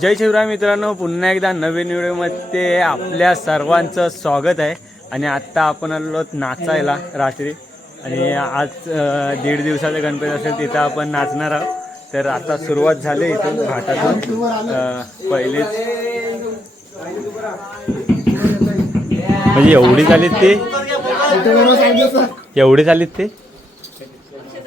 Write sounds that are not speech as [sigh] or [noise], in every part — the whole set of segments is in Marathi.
जय शिवराय मित्रांनो पुन्हा एकदा नवीन व्हिडिओमध्ये आपल्या सर्वांचं स्वागत आहे. आणि आत्ता आपण आलो नाचायला रात्री. आणि आज दीड दिवसाचा गणपती असेल तिथं आपण नाचणार आहोत. तर आता सुरुवात झाली इथून घाटातून. पहिलीच. म्हणजे एवढी झालीत ते? एवढी झालीत ते?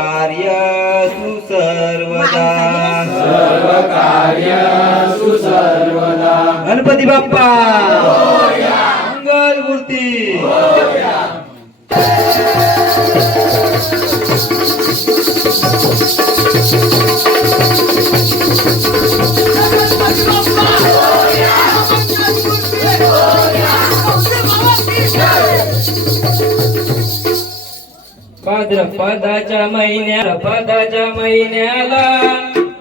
कार्य सुसर्वदा सर्व कार्य सुसर्वदा गणपती बाप्पा. मंगल मूर्ती. भाद्रपदाच्या महिन्या पदाच्या महिन्याला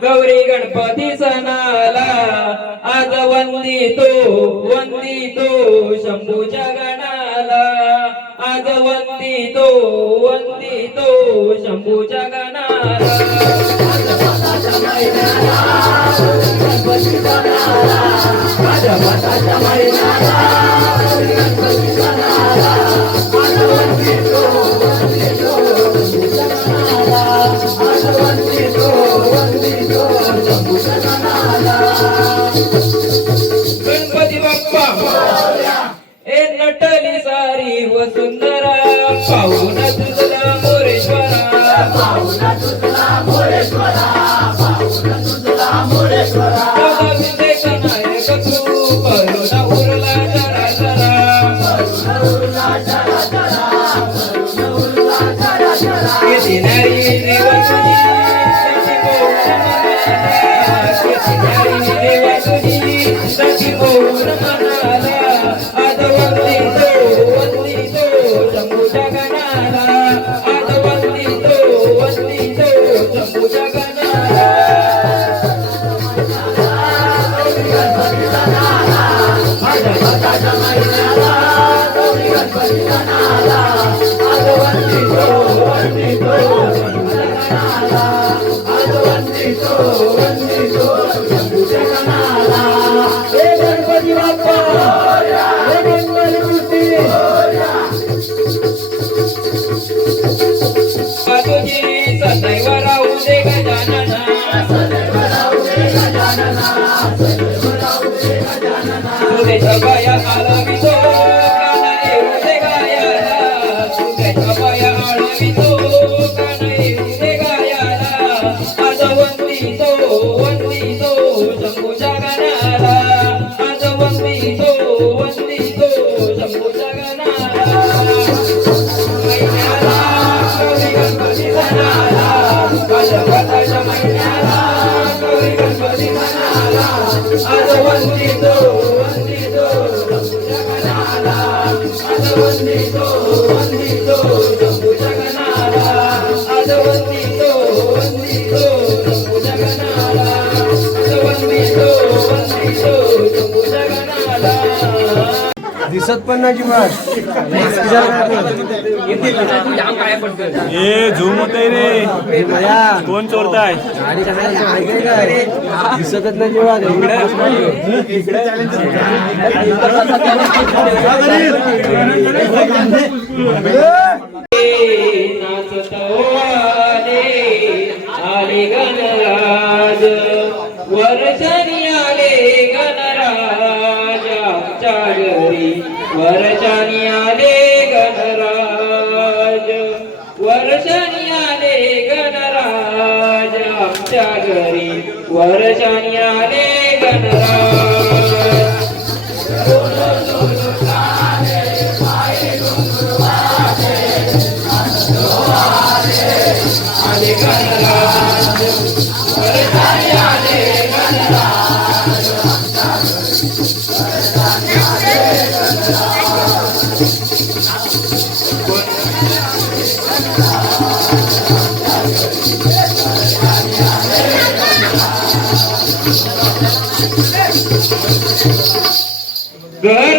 गौरी गणपती सणाला. आज वंदितो वंदितो शंभूच्या गणाला. आज वंदितो वंदितो शंभूच्या गणाला. ಶಿವಸುಂದರ ಪೌರ Baya Alaka दिसत पण नाही ए झूम होतय रे. कोण चोरताय? दिसतच नाही जेव्हा नाचतवाले आले Dani!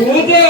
तुझ हा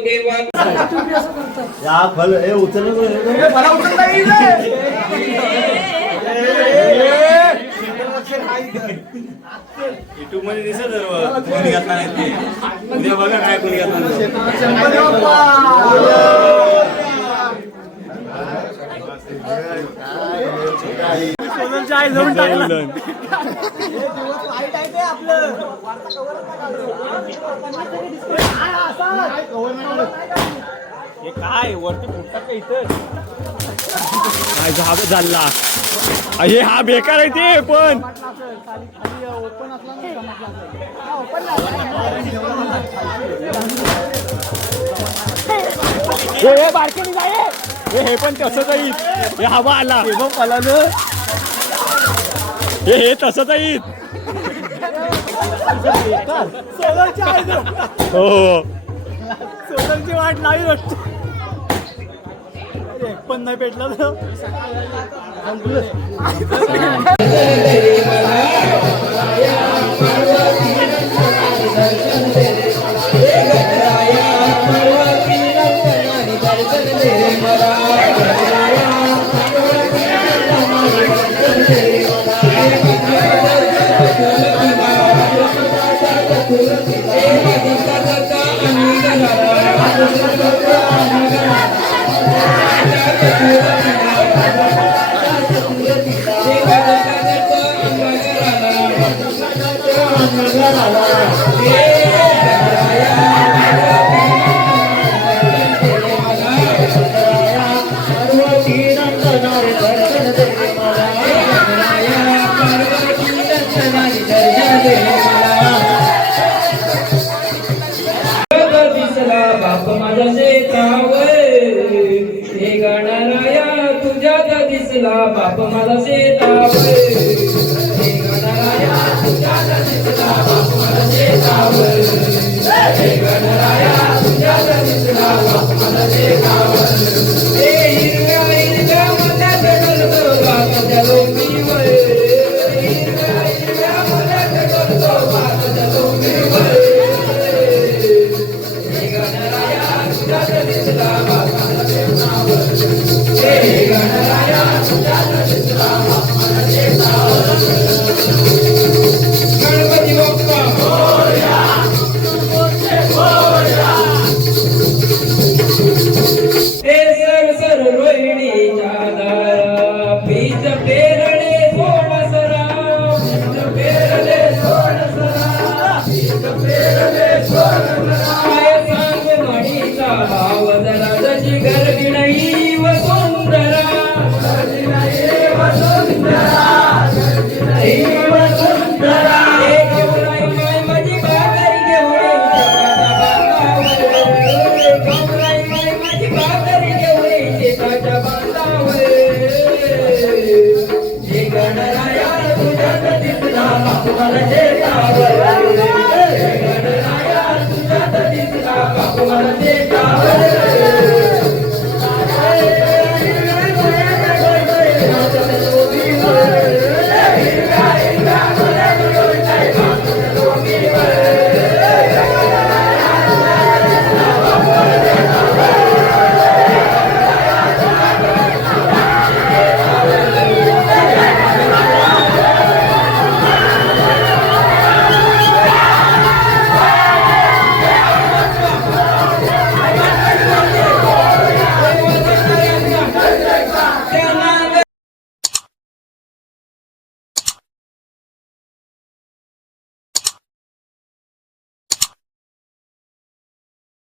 देवा या फल हे उचल युट्यूबमध्ये दिसत कोणी घातला नाही ते. उद्या बघा काय कोणी घातला हे काय? वरती फुटतात का इथं? काय झाब झाला. हे हा बेकार आहे ते पण. हे हे जाय. हे हे पण तसंच येईल हे हवा आला. हे बघ मला हे हे तसंच येईल. हो हो. सोलरची वाट नाही वाटत एक पण नाही पेटला तर. [laughs] दिसला बाप माझा शेतावर. हे गणराया तुझ्यात दिसला बाप माझा शेतावर. कपमन ते